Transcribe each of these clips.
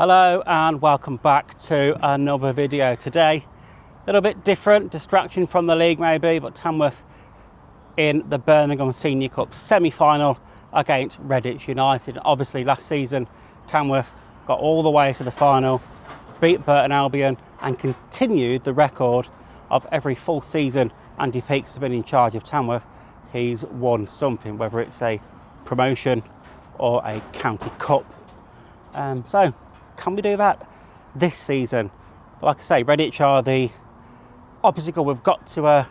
Hello and welcome back to another video. Today, a little bit different, distraction from the league maybe, but Tamworth in the Birmingham Senior Cup semi-final against Redditch United. Obviously last season, Tamworth got all the way to the final, beat Burton Albion and continued the record of every full season Andy Peake's been in charge of Tamworth. He's won something, whether it's a promotion or a county cup. So can we do that this season? Like I say, Redditch are the obstacle we've got to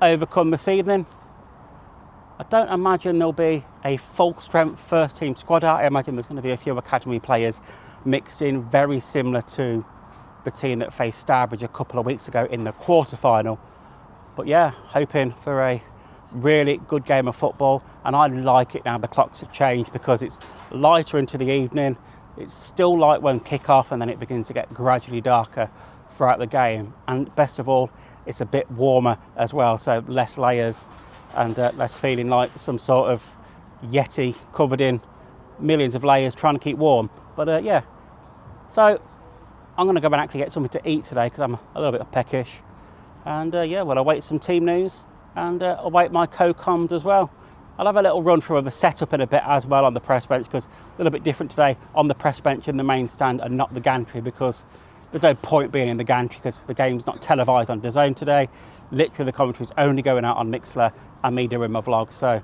overcome this evening. I don't imagine there'll be a full strength first team squad out. I imagine there's going to be a few academy players mixed in, very similar to the team that faced Starbridge a couple of weeks ago in the quarter-final. But yeah, hoping for a really good game of football, and I like it now the clocks have changed because it's lighter into the evening. It's still light when kick-off and then it begins to get gradually darker throughout the game, and best of all, it's a bit warmer as well, so less layers and less feeling like some sort of Yeti covered in millions of layers trying to keep warm. But yeah, so I'm going to go and actually get something to eat today because I'm a little bit peckish, and yeah, we'll await some team news and await my co-coms as well. I'll have a little run through of the setup in a bit as well on the press bench, because a little bit different today on the press bench in the main stand and not the gantry, because there's no point being in the gantry because the game's not televised on DAZN today. Literally the commentary's only going out on Mixler and me doing my vlog. So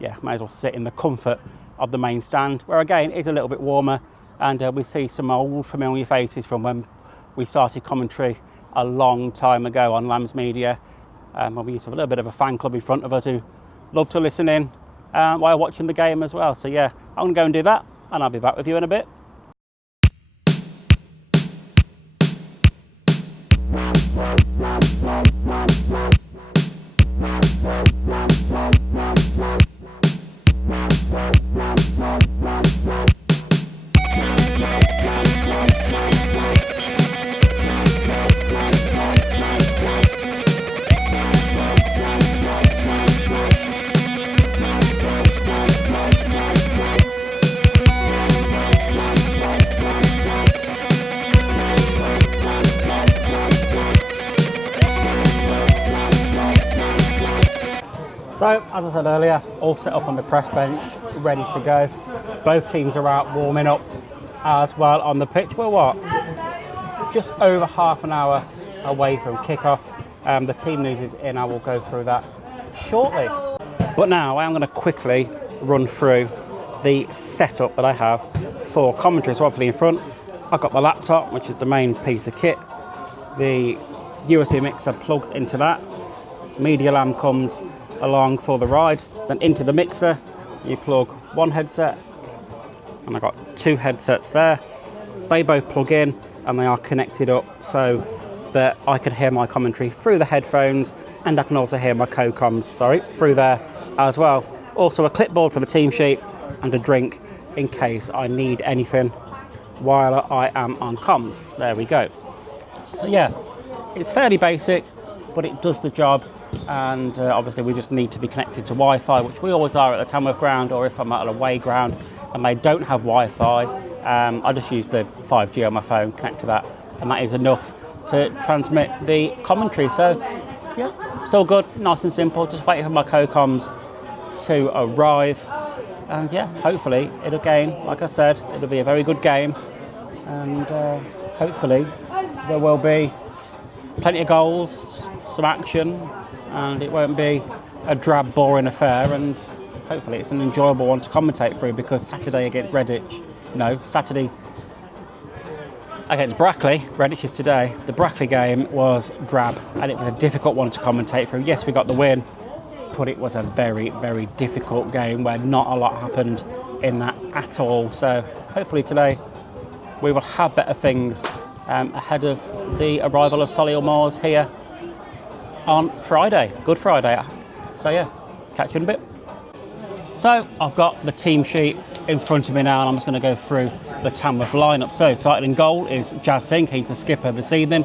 yeah, might as well sit in the comfort of the main stand, where again it's a little bit warmer, and we see some old familiar faces from when we started commentary a long time ago on Lambs Media. We used to have a little bit of a fan club in front of us who love to listen in while watching the game as well. So yeah, I'm going to go and do that, and I'll be back with you in a bit. So, as I said earlier, all set up on the press bench, ready to go. Both teams are out warming up as well on the pitch. We're what? Just over half an hour away from kickoff. The team news is in. I will go through that shortly. But now I am going to quickly run through the setup that I have for commentary. So obviously in front, I've got the laptop, which is the main piece of kit. The USB mixer plugs into that. Media Lamb comes along for the ride, then into the mixer you plug one headset, and I've got two headsets there. They both plug in and they are connected up so that I can hear my commentary through the headphones, and I can also hear my co-coms through there as well. Also a clipboard for the team sheet and a drink in case I need anything while I am on comms. There we go. So yeah, it's fairly basic, but it does the job. And obviously we just need to be connected to Wi-Fi, which we always are at the Tamworth ground, or if I'm at an away ground and they don't have Wi-Fi, I just use the 5G on my phone, connect to that, and that is enough to transmit the commentary. So yeah, it's all good, nice and simple. Just waiting for my co-coms to arrive, and yeah, hopefully it'll gain, like I said, it'll be a very good game, and hopefully there will be plenty of goals, some action, and it won't be a drab, boring affair, and hopefully it's an enjoyable one to commentate through, because Saturday against Saturday against Brackley, Redditch is today, the Brackley game was drab, and it was a difficult one to commentate through. Yes, we got the win, but it was a very, very difficult game where not a lot happened in that at all. So hopefully today we will have better things ahead of the arrival of Solihull Moors here on Friday, Good Friday. So yeah, catch you in a bit. So I've got the team sheet in front of me now, and I'm just going to go through the Tamworth lineup. So starting in goal is Jazz Singh, he's the skipper this evening.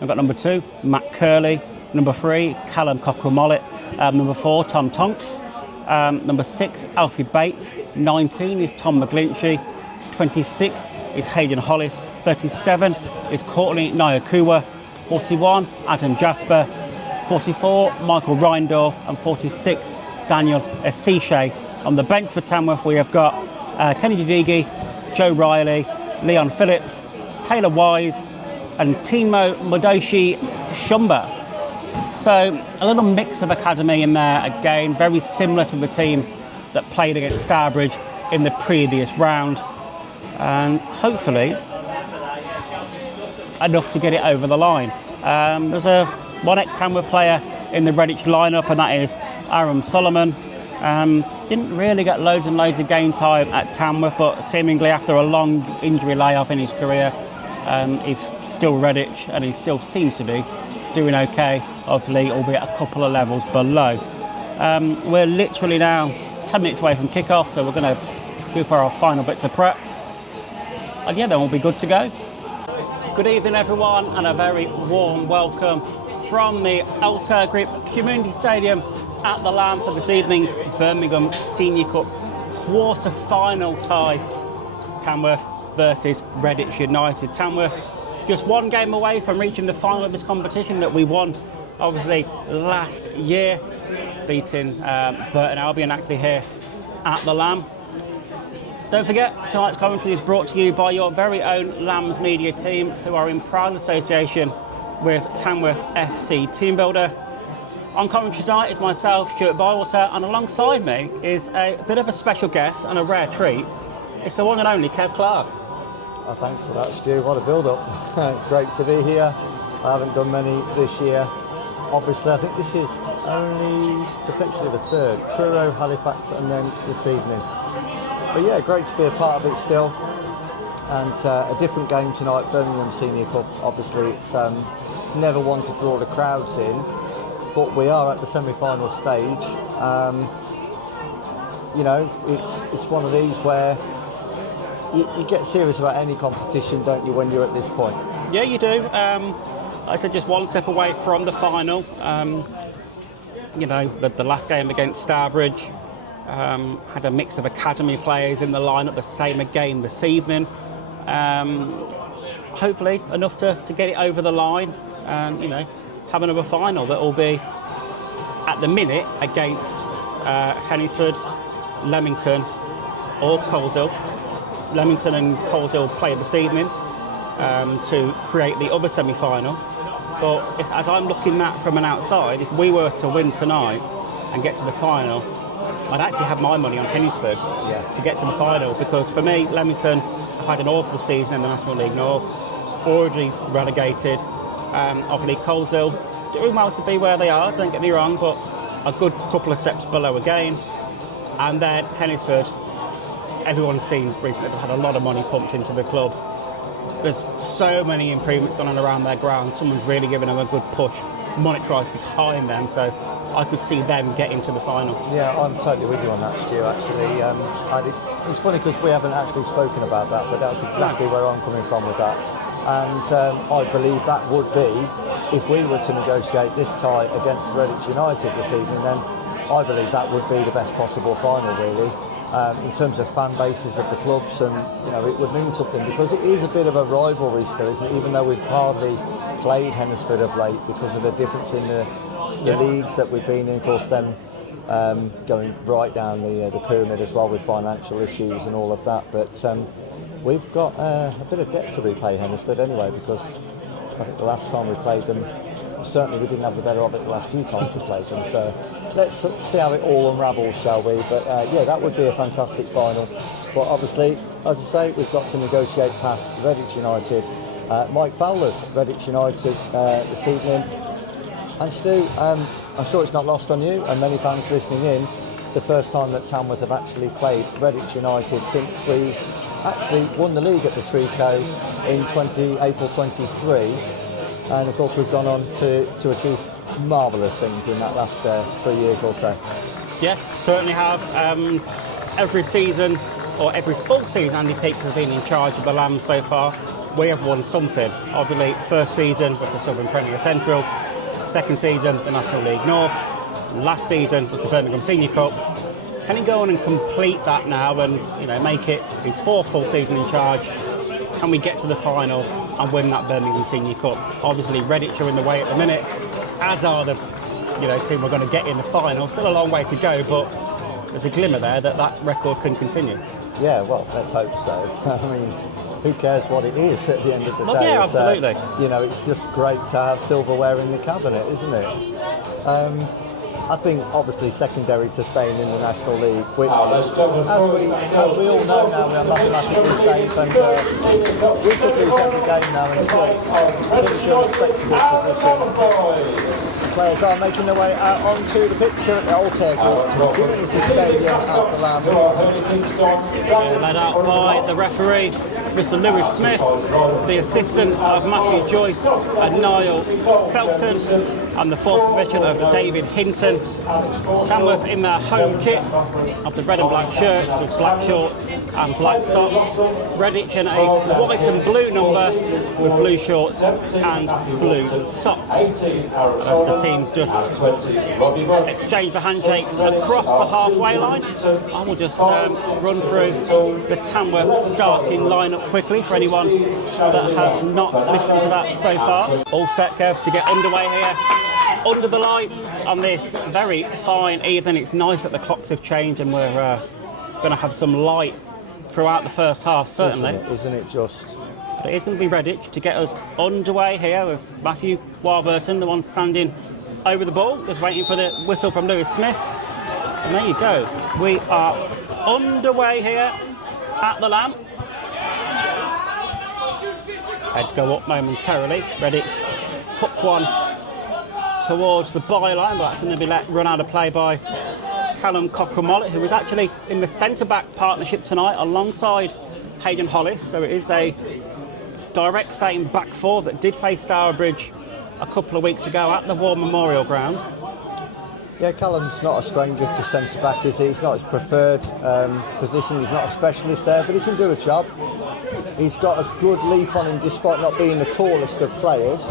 I've got number 2, Matt Curley. Number 3, Callum Cockrell-Mollett. Number 4, Tom Tonks. Number 6, Alfie Bates. 19 is Tom McGlinchey. 26 is Hayden Hollis. 37 is Courtney Nyakua. 41, Adam Jasper. 44, Michael Reindorf. And 46, Daniel Esiche. On the bench for Tamworth, we have got Kennedy Digi, Joe Riley, Leon Phillips, Taylor Wise, and Timo Modoshi Shumba. So a little mix of academy in there again, very similar to the team that played against Starbridge in the previous round, and hopefully enough to get it over the line. There's one ex-Tamworth player in the Redditch lineup, and that is Aram Solomon. Didn't really get loads and loads of game time at Tamworth, but seemingly after a long injury layoff in his career, he's still Redditch, and he still seems to be doing okay, obviously, albeit a couple of levels below. We're literally now 10 minutes away from kick-off, so we're going to go for our final bits of prep. And yeah, then we'll be good to go. Good evening, everyone, and a very warm welcome from the Alta Group Community Stadium at the Lamb for this evening's Birmingham Senior Cup quarter-final tie. Tamworth versus Redditch United. Tamworth just one game away from reaching the final of this competition that we won, obviously, last year, beating Burton Albion actually here at the Lamb. Don't forget, tonight's commentary is brought to you by your very own Lambs media team, who are in proud association with Tamworth FC Team Builder. On commentary tonight is myself, Stuart Bywater, and alongside me is a bit of a special guest and a rare treat. It's the one and only Kev Clark. Oh, thanks for that, Stu. What a build-up. Great to be here. I haven't done many this year. Obviously, I think this is only potentially the third. Truro, Halifax, and then this evening. But yeah, great to be a part of it still. And a different game tonight, Birmingham Senior Cup. Obviously, it's never one to draw the crowds in, but we are at the semi-final stage. You know, it's one of these where you get serious about any competition, don't you, when you're at this point? Yeah, you do. I said just one step away from the final. You know, the last game against Starbridge had a mix of academy players in the lineup, the same again this evening. Hopefully enough to get it over the line and, you know, have another final that will be, at the minute, against Hennisford, Leamington or Coleshill. Leamington and Coleshill play this evening to create the other semi-final. But as I'm looking at from an outside, if we were to win tonight and get to the final, I'd actually have my money on Hennisford to get to the final, because for me, Leamington have had an awful season in the National League North, already relegated. Obviously, Coleshill doing well to be where they are, don't get me wrong, but a good couple of steps below again. And then Hennisford, everyone's seen recently, they've had a lot of money pumped into the club. There's so many improvements going on around their ground. Someone's really given them a good push, monetarised behind them, so I could see them getting to the final. Yeah, I'm totally with you on that, Stu, actually. It's funny because we haven't actually spoken about that, but that's exactly where I'm coming from with that. And I believe that would be, if we were to negotiate this tie against Redditch United this evening, then I believe that would be the best possible final, really. In terms of fan bases of the clubs, and you know, it would mean something, because it is a bit of a rivalry still, isn't it? Even though we've hardly played Hennisford of late because of the difference in the leagues that we've been in, of course, them going right down the pyramid as well with financial issues and all of that. But we've got a bit of debt to repay Hennisford anyway, because I think the last time we played them, certainly we didn't have the better of it the last few times we played them. So let's see how it all unravels, shall we? But yeah, that would be a fantastic final. But obviously, as I say, we've got to negotiate past Redditch United. Mike Fowler's Redditch United this evening. And Stu, I'm sure it's not lost on you and many fans listening in, the first time that Tamworth have actually played Redditch United since we actually won the league at the Trico in April 23. And of course we've gone on to achieve marvellous things in that last 3 years or so. Yeah, certainly have. Every season, or every full season, Andy Peaks has been in charge of the Lambs so far. We have won something. Obviously, first season with the Southern Premier Central, second season the National League North, last season was the Birmingham Senior Cup. Can he go on and complete that now and, you know, make it his fourth full season in charge? can we get to the final and win that Birmingham Senior Cup? Obviously, Redditch are in the way at the minute, as are the team we're going to get in the final. Still a long way to go, but there's a glimmer there that that record can continue. Yeah, well, let's hope so. I mean, who cares what it is at the end of the day? Yeah, absolutely. It's just great to have silverware in the cabinet, isn't it? I think obviously secondary to staying in the National League, which, as we all know now, we are mathematically safe, and we could lose every game now and still finish in a respectable position. Players are making their way out onto the picture at the Old Community Stadium at the Lamb. Led out by the referee, Mr. Lewis Smith, the assistants of Matthew Joyce and Niall Felton, and the fourth provision of David Hinton. Tamworth in their home kit of the red and black shirts with black shorts and black socks. Redditch in a white and blue number with blue shorts and blue socks. As the teams just exchange the handshakes across the halfway line. I will just run through the Tamworth starting lineup quickly for anyone that has not listened to that so far. All set, Kev, to get underway here under the lights on this very fine evening. It's nice that the clocks have changed and we're going to have some light throughout the first half, certainly. Isn't it just? But it is going to be Redditch to get us underway here with Matthew Warburton, the one standing over the ball, just waiting for the whistle from Lewis Smith. And there you go. We are underway here at the Lamb. Heads go up momentarily. Redditch hook one towards the byline, but that's going to be run out of play by Callum Cochrane-Mollett, who is actually in the centre-back partnership tonight alongside Hayden Hollis. So it is a direct same back four that did face Stourbridge a couple of weeks ago at the War Memorial Ground. Yeah, Callum's not a stranger to centre-back, is he? It's not his preferred position. He's not a specialist there, but he can do a job. He's got a good leap on him despite not being the tallest of players.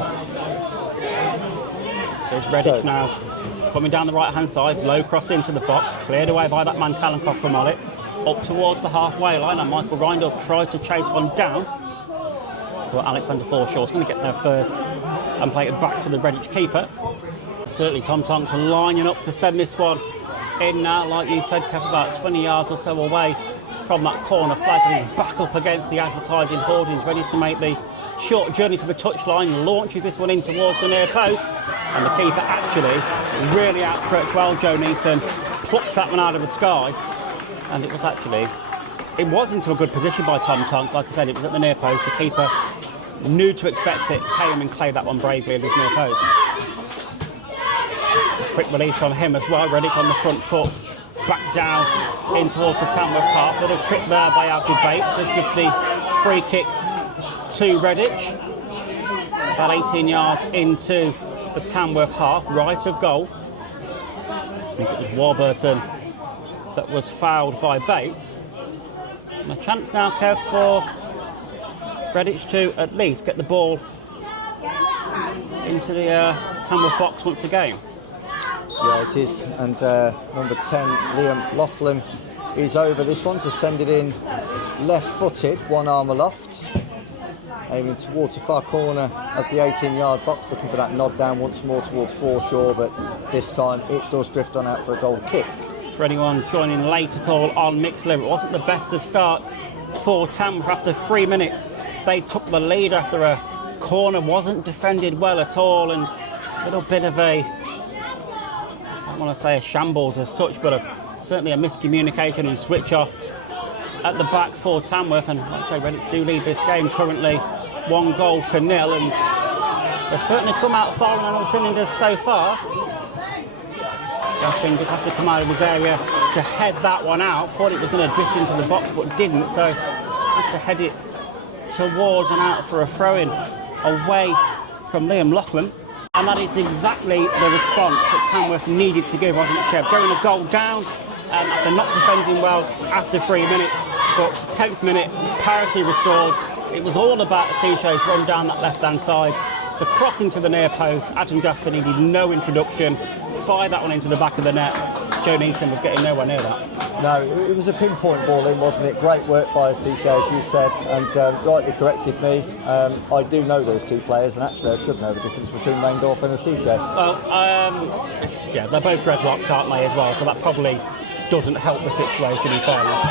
There's Redditch now coming down the right-hand side, low cross into the box, cleared away by that man Callum Cochrane-Mollett, up towards the halfway line, and Michael Rindle tries to chase one down. But Alexander Forshaw's going to get there first and play it back to the Redditch keeper. Certainly Tom Tonks lining up to send this one in now, like you said, Kev, about 20 yards or so away from that corner flag, and he's back up against the advertising hoardings, ready to make the short journey to the touchline, launches this one in towards the near post, and the keeper actually really outstretched well. Joe Neeson plucks that one out of the sky, and it was into a good position by Tom Tonks. Like I said, it was at the near post. The keeper knew to expect it, came and cleared that one bravely at his near post. Quick release from him as well, Redditch on the front foot, back down in towards the Tamworth half. Little trick there by Alfie Bates, just gives the free kick to Redditch. About 18 yards into the Tamworth half, right of goal. I think it was Warburton that was fouled by Bates. And a chance now, Kev, for Redditch to at least get the ball into the Tamworth box once again. Yeah, it is. And number 10, Liam Laughlin, is over this one to send it in left-footed, one arm aloft, aiming towards the far corner of the 18-yard box, looking for that nod down once more towards Forshaw, but this time it does drift on out for a goal kick. For anyone joining late at all on Mixler, it wasn't the best of starts for Tamworth. After 3 minutes, they took the lead after a corner, wasn't defended well at all, and a little bit of a, I don't want to say a shambles as such, but certainly a miscommunication and switch off at the back for Tamworth. And like I say, Redditch do lead this game currently 1-0, and they've certainly come out firing on all cylinders so far. Gaston just has to come out of his area to head that one out. Thought it was going to drift into the box, but didn't, so had to head it towards and out for a throw-in away from Liam Laughlin. And that is exactly the response that Tamworth needed to give, wasn't it, Kev? Going a goal down after not defending well after 3 minutes, but 10th minute, parity restored. It was all about Seacho's run down that left-hand side. The cross into the near post, Adam Jasper needed no introduction, fired that one into the back of the net, Joe Neeson was getting nowhere near that. No, it was a pinpoint ball in, wasn't it? Great work by Asisha, as you said, and rightly corrected me. I do know those two players, and actually I should know the difference between Raindorf and Asisha. Well, yeah, they're both dreadlocked, aren't they, as well? So that probably doesn't help the situation, in fairness.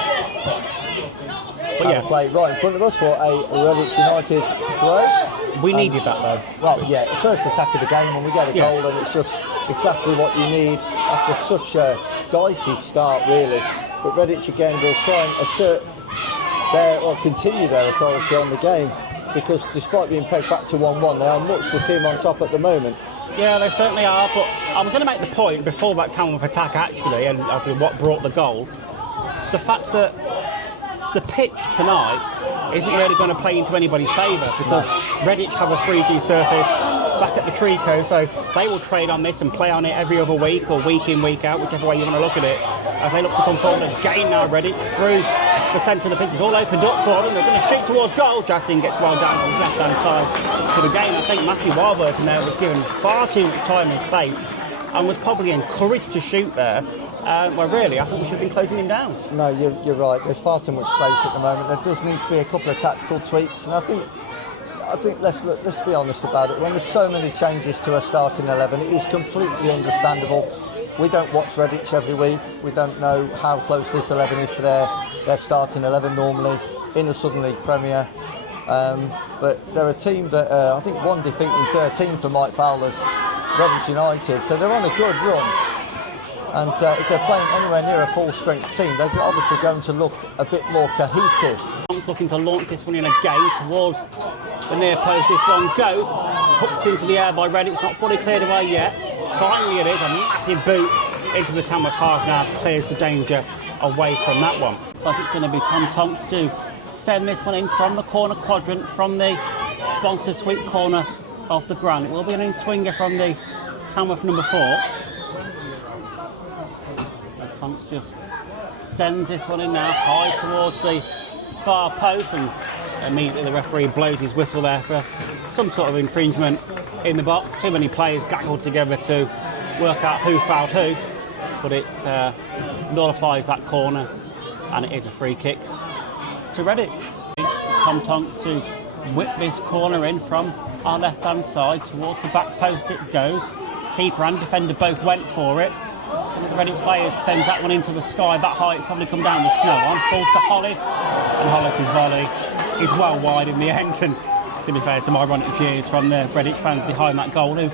But yeah, play right in front of us for a Redditch United throw. We needed that though. Well, yeah, first attack of the game when we get a goal, and it's just exactly what you need after such a dicey start, really. But Redditch again will try and assert continue their authority on the game, because despite being pegged back to 1-1, they are much the team on top at the moment. Yeah, they certainly are. But I was going to make the point before that Tamworth attack actually, and what brought the goal, the fact that the pitch tonight isn't really going to play into anybody's favour, because Redditch have a 3D surface back at the Trico, so they will trade on this and play on it every other week or week in, week out, whichever way you want to look at it, as they look to come forward again now. Redditch through the centre of the pitch is all opened up for them. They're going to streak towards goal. Jassin gets well down from his left hand side to the game. I think Matthew Warburton there was given far too much time and space and was probably encouraged to shoot there. Well, really, I think we should have been closing him down. No, you're right. There's far too much space at the moment. There does need to be a couple of tactical tweaks, and I think let's be honest about it. When there's so many changes to a starting 11, it is completely understandable. We don't watch Redditch every week. We don't know how close this 11 is to their starting 11 normally in the Southern League Premier. But they're a team that I think won defeat in 13 for Mike Fowler's Redditch United, so they're on a good run. And if they're playing anywhere near a full-strength team, they're obviously going to look a bit more cohesive. Looking to launch this one in again towards the near post. This one goes, hooked into the air by Redditch, not fully cleared away yet. Finally it is, a massive boot into the Tamworth half now, clears the danger away from that one. Looks like it's going to be Tom Tonks to send this one in from the corner quadrant, from the sponsor sweep corner of the ground. It will be an in-swinger from the Tamworth number 4. Tonks just sends this one in now, high towards the far post, and immediately the referee blows his whistle there for some sort of infringement in the box. Too many players gaggled together to work out who fouled who, but it nullifies that corner, and it is a free kick to Redditch. Tom Tonks to whip this corner in from our left-hand side towards the back post it goes. Keeper and defender both went for it. One of the Redditch players sends that one into the sky, that high, it's probably come down the snow on, falls to Hollis, and Hollis' volley is well wide in the end, and to be fair, some ironic cheers from the Redditch fans behind that goal, who,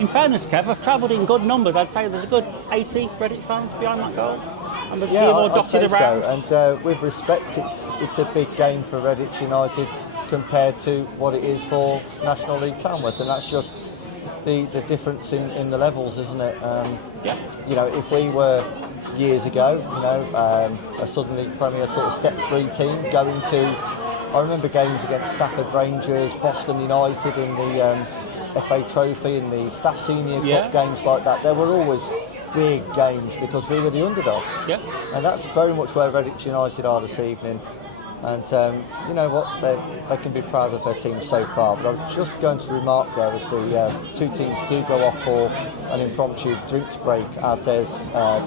in fairness, Kev, have travelled in good numbers. I'd say there's a good 80 Redditch fans behind that goal, and there's a few more dotted around. So. And with respect, it's a big game for Redditch United compared to what it is for National League Tamworth, and that's just the difference in the levels, isn't it? Yeah. You know, if we were years ago, a Southern League Premier sort of Step 3 team going to, I remember games against Stafford Rangers, Boston United in the FA Trophy, in the Staff Senior Cup, games like that. There were always big games because we were the underdog. Yeah. And that's very much where Redditch United are this evening. And you know what, they can be proud of their team so far. But I was just going to remark there, as the two teams do go off for an impromptu drinks break, as there's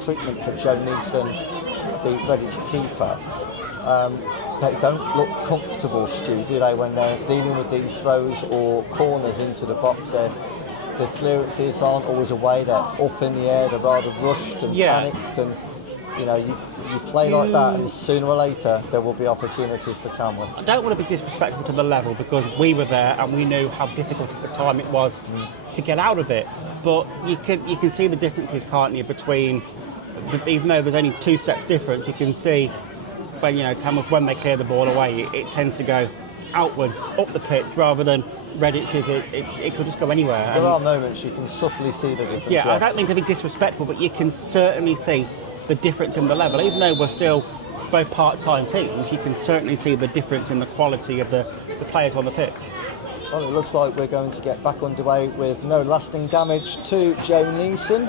treatment for Joe Neeson, the Redditch keeper. They don't look comfortable, Stu, do they, when they're dealing with these throws or corners into the box. The clearances aren't always away, they're up in the air, they're rather rushed and panicked, and you know, you play like that, and sooner or later there will be opportunities for Tamworth. I don't want to be disrespectful to the level, because we were there and we knew how difficult at the time it was to get out of it. But you can see the differences, can't you, between, even though there's only 2 steps difference, you can see when, Tamworth, when they clear the ball away, it tends to go outwards, up the pitch, rather than Redditch's, it could just go anywhere. There are moments you can subtly see the difference. Yeah, yes. I don't mean to be disrespectful, but you can certainly see the difference in the level. Even though we're still both part-time teams, you can certainly see the difference in the quality of the players on the pitch. Well, it looks like we're going to get back underway with no lasting damage to Joe Neeson.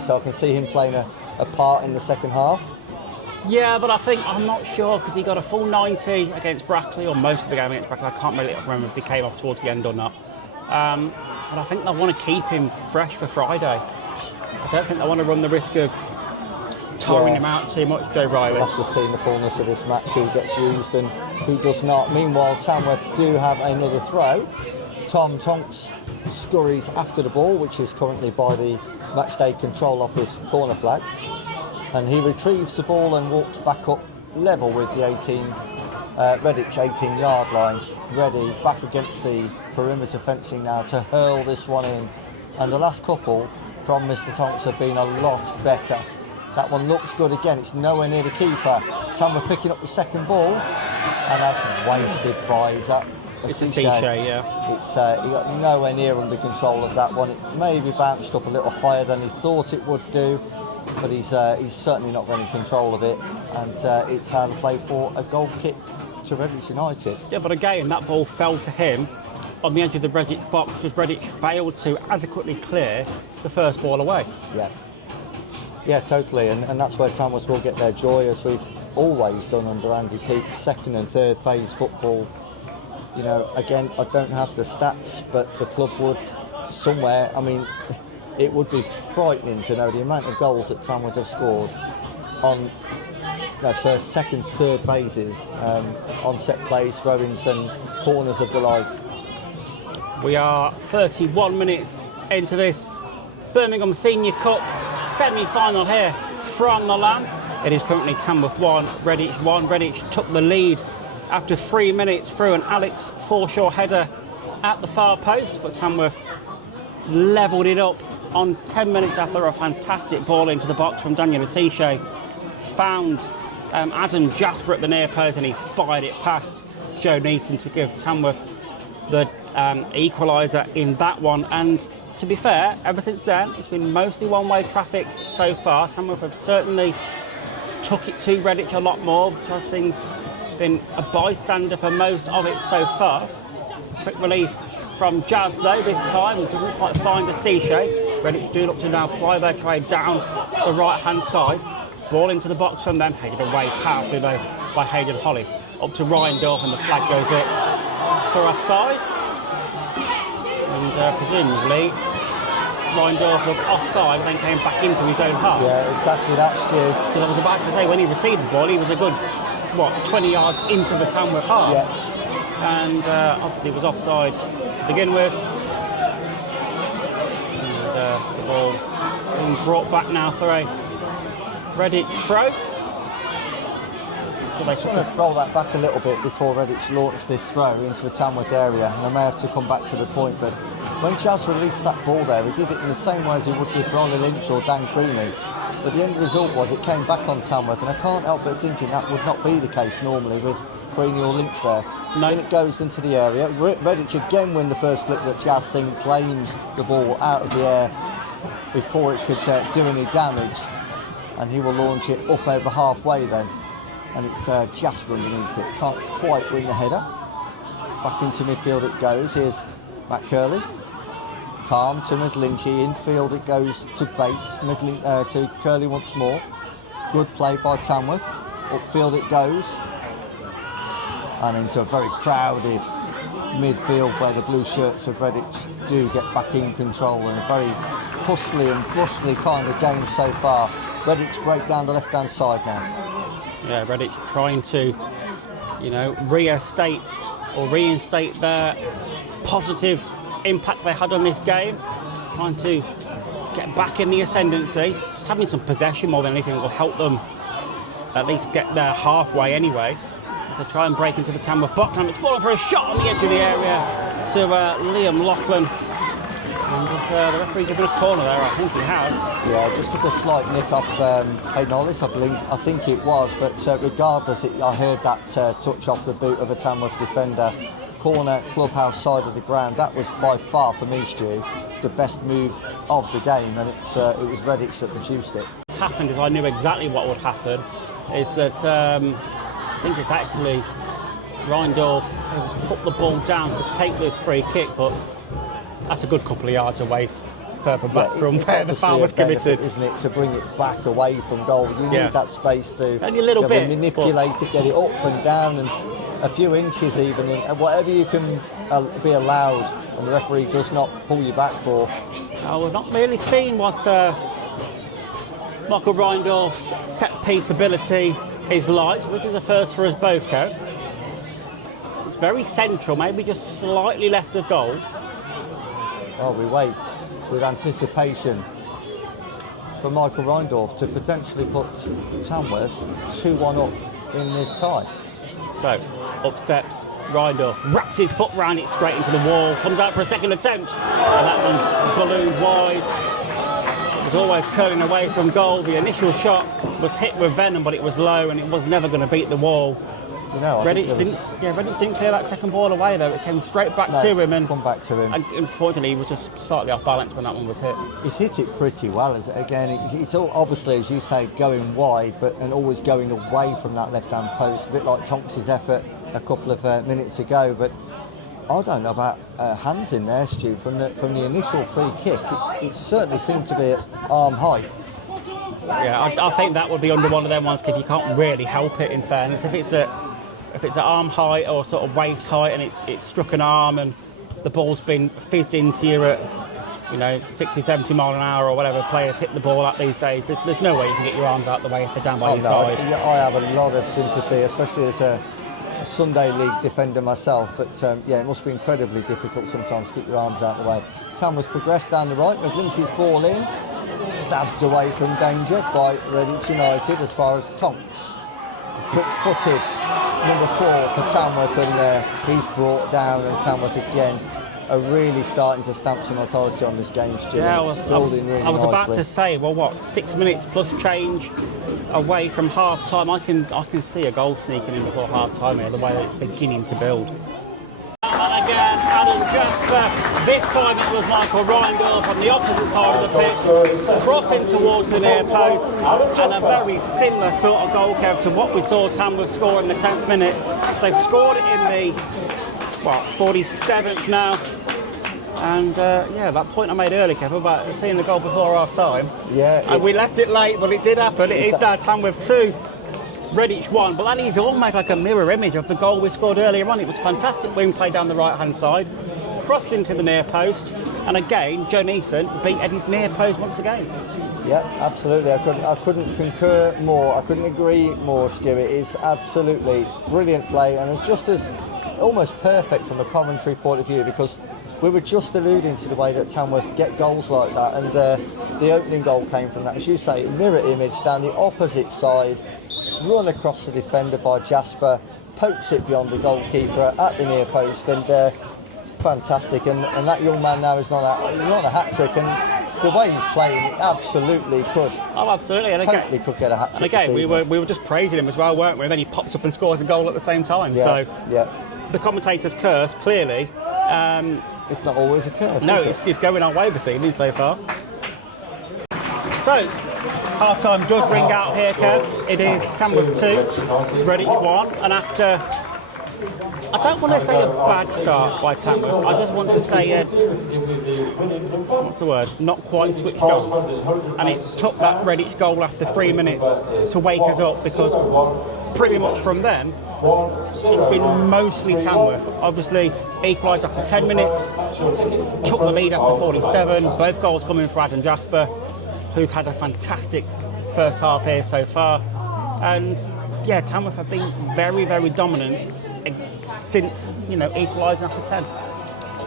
So I can see him playing a part in the second half. Yeah, but I'm not sure, because he got a full 90 against Brackley, or most of the game against Brackley. I can't really remember if he came off towards the end or not. But I think they want to keep him fresh for Friday. I don't think they want to run the risk of tiring him out too much, Joe Riley. We'll have to see in the fullness of this match who gets used and who does not. Meanwhile, Tamworth do have another throw. Tom Tonks scurries after the ball, which is currently by the matchday control office corner flag, and he retrieves the ball and walks back up level with the Redditch 18-yard line, ready back against the perimeter fencing now to hurl this one in. And the last couple from Mr. Tonks have been a lot better. That one looks good again, it's nowhere near the keeper. Tamworth picking up the second ball, and that's wasted by, is that it's a Seashay, yeah. It's he got nowhere near under control of that one. It maybe bounced up a little higher than he thought it would do, but he's certainly not got any control of it. And it's how to play for a goal kick to Redditch United. Yeah, but again, that ball fell to him on the edge of the Redditch box because Redditch failed to adequately clear the first ball away. Yeah, totally, and that's where Tamworth will get their joy, as we've always done under Andy Peake's second and third phase football. You know, again, I don't have the stats, but the club would somewhere, I mean, it would be frightening to know the amount of goals that Tamworth have scored on their first, second, third phases, on set plays, throw-ins and corners of the life. We are 31 minutes into this Birmingham Senior Cup semi-final here from the LAN. It is currently Tamworth 1, Redditch 1. Redditch took the lead after 3 minutes through an Alex Forshaw header at the far post, but Tamworth levelled it up on 10 minutes after a fantastic ball into the box from Daniel Asishe. Found Adam Jasper at the near post and he fired it past Joe Neeson to give Tamworth the equaliser in that one. And to be fair, ever since then, it's been mostly one-way traffic so far. Tamworth have certainly took it to Redditch a lot more because things been a bystander for most of it so far. Quick release from Jazz though this time. He doesn't quite find Asishe. Redditch do look to now ply their trade down the right-hand side. Ball into the box from them, headed away powerfully though by Hayden Hollis. Up to Ryan and the flag goes up for offside. And presumably Ryan was offside and then came back into his own half. Yeah, exactly that, Stu. Because I was about to say, when he received the ball, he was a good, 20 yards into the Tamworth half. Yeah. And obviously was offside to begin with. And the ball being brought back now for a Redditch throw. I just want to roll that back a little bit before Redditch launched this throw into the Tamworth area, and I may have to come back to the point, but when Jazz released that ball there, he did it in the same way as he would do for Ollie Lynch or Dan Creaney, but the end result was it came back on Tamworth, and I can't help but thinking that would not be the case normally with Creaney or Lynch there. No. Then it goes into the area. Redditch again win the first flick that Jazz Singh claims the ball out of the air before it could do any damage, and he will launch it up over halfway then. And it's Jasper underneath it. Can't quite win the header. Back into midfield it goes. Here's Matt Curley. Calm to Midlinchy. Infield it goes to Bates. To Curley once more. Good play by Tamworth. Upfield it goes. And into a very crowded midfield where the blue shirts of Redditch do get back in control. And a very hustly and bustly kind of game so far. Redditch break down the left-hand side now. Yeah, Redditch trying to, reinstate their positive impact they had on this game. Trying to get back in the ascendancy. Just having some possession more than anything will help them at least get there halfway anyway. They try and break into the Tamworth box. And it's fallen for a shot on the edge of the area to Liam Lachlan. And the referee given a corner there, I think he has. Yeah, just took a slight nick off Hayden Hollis, I think it was, but regardless, I heard that touch off the boot of a Tamworth defender. Corner, clubhouse side of the ground. That was by far, for me, Stu, the best move of the game, and it was Redditch that produced it. What's happened is I knew exactly what would happen, is that I think it's actually Reindorf has put the ball down to take this free kick, but that's a good couple of yards away further back from where the foul was committed, isn't it, to bring it back away from goal. You need that space to only a little bit, manipulate it, get it up and down, and a few inches even, and whatever you can be allowed, and the referee does not pull you back for. We've not really seen what Michael Reindorf's set-piece ability is light. So this is a first for us both, Kev. It's very central, maybe just slightly left of goal. Oh, we wait with anticipation for Michael Reindorf to potentially put Tamworth 2-1 up in this tie. So, up steps Reindorf, wraps his foot round it straight into the wall, comes out for a second attempt, and that one's ballooned wide. Was always curling away from goal. The initial shot was hit with venom, but it was low and it was never going to beat the wall. You know, Redditch didn't clear that second ball away though. It came straight back to him, and come back to him. And unfortunately, he was just slightly off balance when that one was hit. He's hit it pretty well. It's all obviously, as you say, going wide, and always going away from that left-hand post. A bit like Tonks' effort a couple of minutes ago, but. I don't know about hands in there, Stu. From the initial free kick, it certainly seemed to be at arm height. Yeah, I think that would be under one of them ones because you can't really help it. In fairness, if it's at arm height or sort of waist height and it's struck an arm and the ball's been fizzed into you at 60, 70 mile an hour or whatever players hit the ball at these days, there's no way you can get your arms out the way if they're down by your side. I have a lot of sympathy, especially as a Sunday League defender myself, but it must be incredibly difficult sometimes to get your arms out of the way. Tamworth progressed down the right, McGlinchey's ball in, stabbed away from danger by Redditch United as far as Tonks. Quick-footed, number 4 for Tamworth, and he's brought down, and Tamworth again are really starting to stamp some authority on this game, Stuart. Yeah, I was about to say, 6 minutes plus change away from half time. I can see a goal sneaking in before half time here, the way that it's beginning to build. And again, Adam Jasper. This time it was Michael Reindorf on the opposite side of the pitch, crossing towards the near post, and a very similar sort of goal, Kev, to what we saw Tamworth score in the 10th minute. They've scored it in the 47th now. And that point I made earlier, Kev, about seeing the goal before half time. Yeah. And we left it late, but it did happen. It is now Tamworth 2, Redditch 1. But that is almost like a mirror image of the goal we scored earlier on. It was fantastic wing play down the right hand side, crossed into the near post, and again, Joe Neeson beat Eddie's near post once again. Yeah, absolutely. I couldn't concur more. I couldn't agree more, Stuart. It's brilliant play, and it's just as almost perfect from a commentary point of view, because we were just alluding to the way that Tamworth get goals like that, and the opening goal came from that. As you say, mirror image down the opposite side, run across the defender by Jasper, pokes it beyond the goalkeeper at the near post, and fantastic. And that young man now is not a hat-trick, and the way he's playing, he absolutely could. Oh, absolutely. And totally could get a hat-trick. And again, we were just praising him as well, weren't we? And then he pops up and scores a goal at the same time. The commentator's curse, clearly. It's not always a curse. No, is it? it's going our way this evening so far. So, half time does ring out here, Kev. It is Tamworth 2, Redditch 1, and after, I don't want to say a bad start by Tamworth, I just want to say not quite switched on. And it took that Redditch goal after 3 minutes to wake us up, because pretty much from then, it's been mostly Tamworth. Obviously, equalised after 10 minutes, took the lead after 47, both goals coming from Adam Jasper, who's had a fantastic first half here so far. And Tamworth have been very, very dominant since, equalising after 10.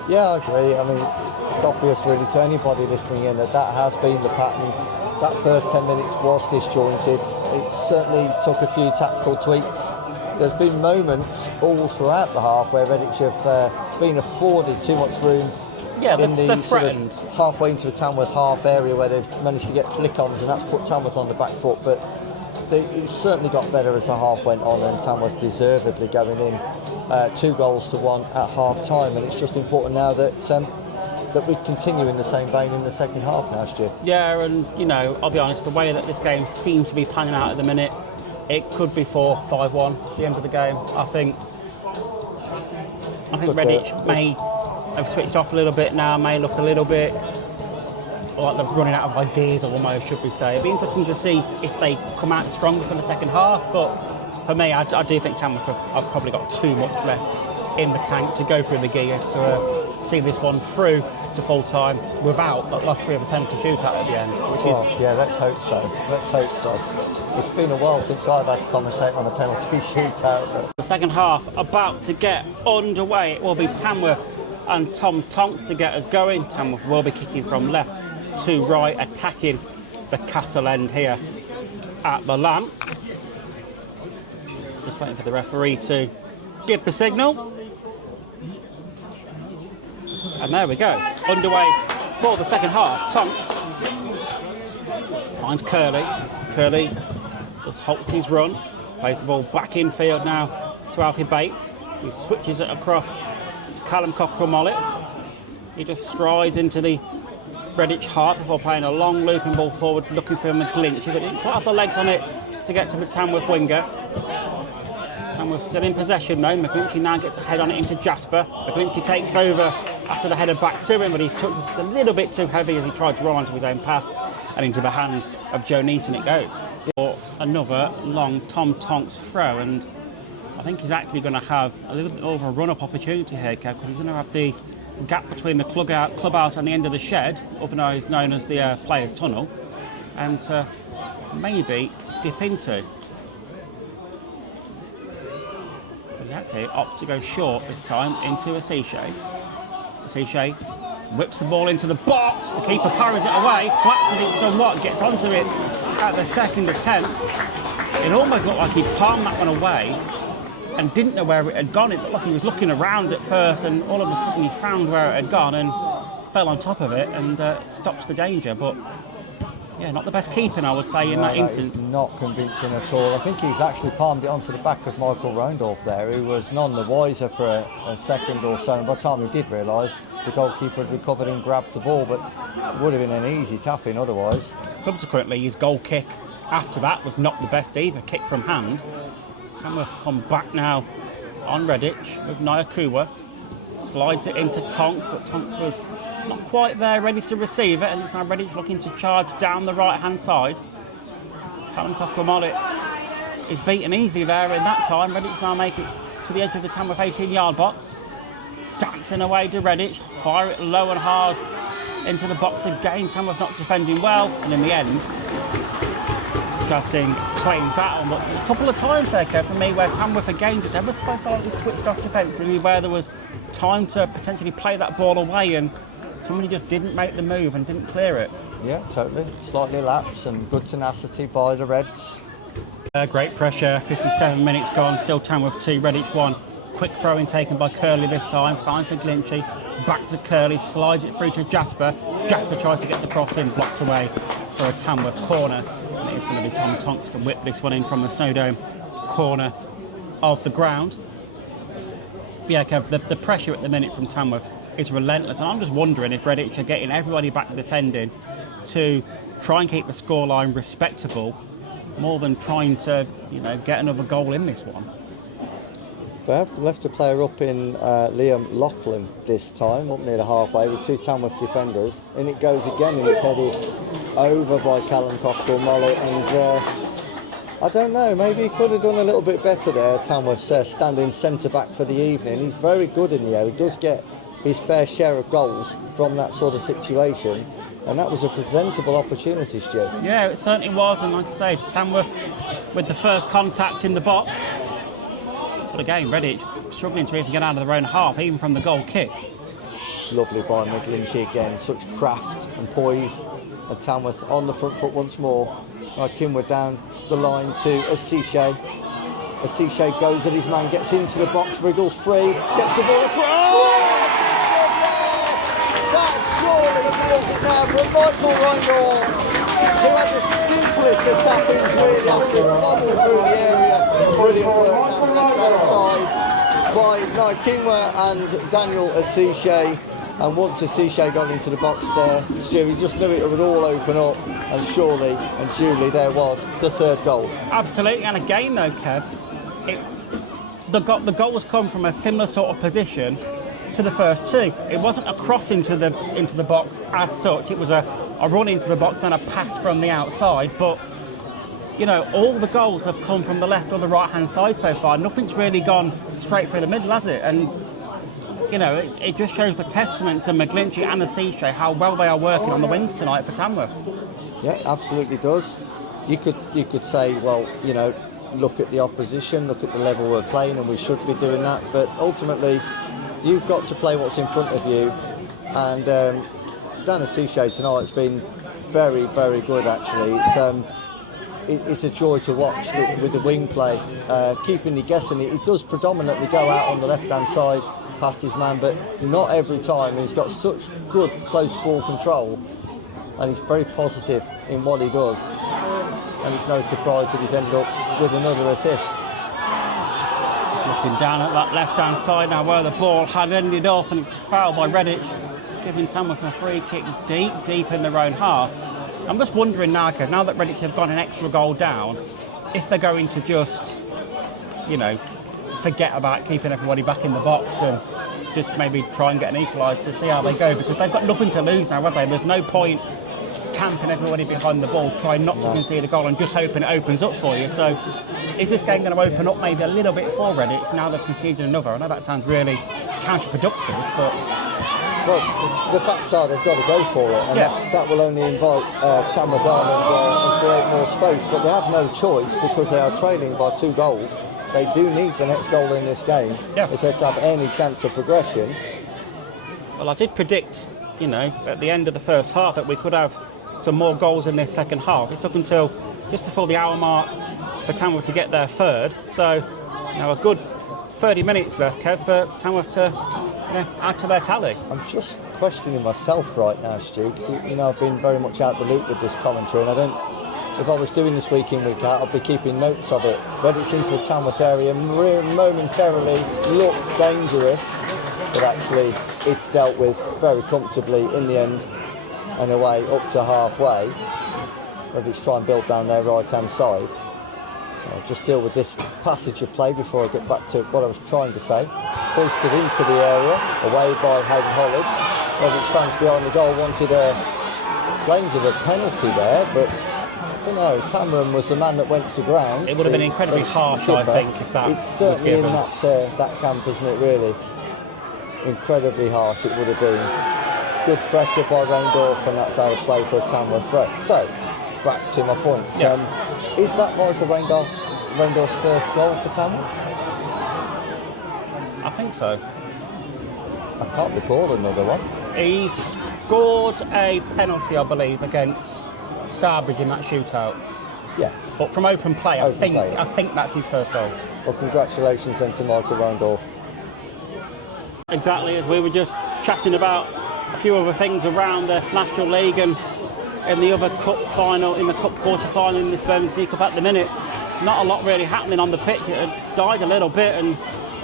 Yeah, I agree. I mean, it's obvious really to anybody listening in that has been the pattern. That first 10 minutes was disjointed. It certainly took a few tactical tweaks. There's been moments all throughout the half where Redditch have been afforded too much room in the sort of halfway into the Tamworth half area, where they've managed to get flick-ons, and that's put Tamworth on the back foot. But it certainly got better as the half went on, and Tamworth deservedly going in 2-1 at half-time. And it's just important now that we continue in the same vein in the second half now, Stu. Yeah, and I'll be honest, the way that this game seems to be panning out at the minute, it could be 4-5-1 at the end of the game. I think Redditch may have switched off a little bit now, may look a little bit like they're running out of ideas, almost, should we say. It'd be interesting to see if they come out stronger for the second half, but for me, I do think Tamworth have probably got too much left in the tank to go through the gears to see this one through to full time without the luxury of a penalty shootout at the end. Yeah, let's hope so. Let's hope so. It's been a while since I've had to commentate on a penalty shootout. But the second half about to get underway. It will be Tamworth and Tom Tonks to get us going. Tamworth will be kicking from left to right, attacking the castle end here at the Lamp. Just waiting for the referee to give the signal. And there we go, underway for the second half. Tonks finds Curley. Curley just halts his run, plays the ball back in field now to Alfie Bates, who switches it across to Callum Cockrell-Mollett. He just strides into the Redditch half before playing a long looping ball forward, looking for McGlinchey, but didn't quite have the legs on it to get to the Tamworth winger. Tamworth still in possession though. McGlinchey now gets a head on it into Jasper. McGlinchey takes over after the header back to him, but he's took just a little bit too heavy as he tried to roll onto his own pass, and into the hands of Joe Neeson it goes. For another long Tom Tonks throw, and I think he's actually going to have a little bit of a run-up opportunity here, Kev, because he's going to have the gap between the clubhouse and the end of the shed, otherwise known as the players' tunnel, and maybe dip into. But he actually opts to go short this time into Asishe. Asishe whips the ball into the box, the keeper parries it away, flattens it somewhat, gets onto it at the second attempt. It almost looked like he'd palmed that one away and didn't know where it had gone. It looked like he was looking around at first, and all of a sudden he found where it had gone and fell on top of it and stops the danger. But yeah, not the best keeping, I would say, in that instance. That is not convincing at all. I think he's actually palmed it onto the back of Michael Rondorf there, who was none the wiser for a second or so. And by the time he did realise, the goalkeeper had recovered and grabbed the ball, but it would have been an easy tap-in otherwise. Subsequently, his goal kick after that was not the best either, kick from hand. Tamworth come back now on Redditch with Nyakuwa. Slides it into Tonks, but Tonks was not quite there, ready to receive it, and it's now Redditch looking to charge down the right-hand side. Callum Cockrell-Mollett is beaten easily there in that time. Redditch now make it to the edge of the Tamworth 18-yard box. Dancing away to Redditch, fire it low and hard into the box again. Tamworth not defending well, and in the end, Singh claims that on. But a couple of times there, Kev, for me, where Tamworth again just ever so slightly switched off defensively, where there was time to potentially play that ball away, and somebody just didn't make the move and didn't clear it. Yeah, totally. Slightly lapse and good tenacity by the Reds. Great pressure, 57 minutes gone, still Tamworth 2, Redditch 1. Quick throw-in taken by Curley this time, finds McGlinchey, back to Curley, slides it through to Jasper. Jasper tries to get the cross in, blocked away for a Tamworth corner. And it's going to be Tom Tonks to whip this one in from the Snowdome corner of the ground. Yeah, Kev, the pressure at the minute from Tamworth is relentless, and I'm just wondering if Redditch are getting everybody back defending to try and keep the scoreline respectable, more than trying to, get another goal in this one. They have left a player up in Liam Laughlin this time, up near the halfway with two Tamworth defenders, and it goes again, and it's headed over by Callum Cockrell-Mollett, and I don't know, maybe he could have done a little bit better there. Tamworth's standing centre-back for the evening. He's very good in the air. He does get his fair share of goals from that sort of situation, and that was a presentable opportunity, Stu. Yeah, it certainly was, and like I say, Tamworth with the first contact in the box. But again, Redditch struggling to even get out of their own half, even from the goal kick. Lovely by McGlinchey again, such craft and poise, and Tamworth on the front foot once more. Kinwood down the line to Asishe. Asishe goes at his man, gets into the box, wriggles free, gets the ball across. That surely seals it now from Michael Rondorf, who had the simplest of tap-ins really after bobble through the area. Brilliant work down the left-hand side by Nyakinwa and Daniel Asishe. And once Asishe got into the box there, Stu, he just knew it would all open up, and surely and duly there was the third goal. Absolutely, and again though, Kev, the goal was come from a similar sort of position to the first two. It wasn't a cross into the box as such. It was a run into the box and a pass from the outside. But all the goals have come from the left or the right hand side so far. Nothing's really gone straight through the middle, has it? And you know, it just shows the testament to McGlinchey and the Seashay how well they are working on the wings tonight for Tamworth. Yeah, absolutely does. You could say, well, you know, look at the opposition, look at the level we're playing, and we should be doing that. But ultimately, you've got to play what's in front of you. And down the Seashay tonight, it's been very, very good actually. It's a joy to watch with the wing play, keeping you guessing. It does predominantly go out on the left-hand side past his man, but not every time. And he's got such good close ball control, and he's very positive in what he does. And it's no surprise that he's ended up with another assist. Looking down at that left-hand side now where the ball had ended up, and it's fouled by Redditch, giving Tamworth a free kick deep in their own half. I'm just wondering now, now that Redditch have got an extra goal down, if they're going to just, you know, forget about keeping everybody back in the box and just maybe try and get an equaliser to see how they go, because they've got nothing to lose now, have they? There's no point camping everybody behind the ball, trying not to concede a goal and just hoping it opens up for you. So is this game going to open up maybe a little bit for Redditch now they've conceded another? I know that sounds really counterproductive, but... Well, the backside have got to go for it, and that will only invite Tamworth on and create more space. But they have no choice because they are trailing by 2 goals. They do need the next goal in this game if they're to have any chance of progression. Well, I did predict, you know, at the end of the first half that we could have some more goals in this second half. It took until just before the hour mark for Tamworth to get their third. So, you know, a good 30 minutes left, Kev, for Tamworth to, you know, add to their tally. I'm just questioning myself right now, Stu, because, you know, I've been very much out the loop with this commentary, and I don't... If I was doing this week in, week out, I'd be keeping notes of it. Redditch into the Tamworth area momentarily looked dangerous, but actually it's dealt with very comfortably in the end and away up to halfway. Redditch try and build down their right-hand side. I'll just deal with this passage of play before I get back to what I was trying to say. Hoisted into the area, away by Hayden Hollis. Redditch fans behind the goal wanted claims of a penalty there, but I don't know, Cameron was the man that went to ground. It would have been incredibly harsh, I think, if that It's certainly was given. in that camp, isn't it, really? Incredibly harsh it would have been. Good pressure by Randolph, and that's how to play for a Tamworth threat. So, back to my point. Is that Michael Randolph's first goal for Tamworth? I think so. I can't recall another one. He scored a penalty, I believe, against Starbridge in that shootout. Yeah. But from open play, I think that's his first goal. Well, congratulations then to Michael Randolph. Exactly, as we were just chatting about a few other things around the National League and in the other cup final, in the cup quarter-final in this Birmingham Senior Cup at the minute. Not a lot really happening on the pitch. It had died a little bit, and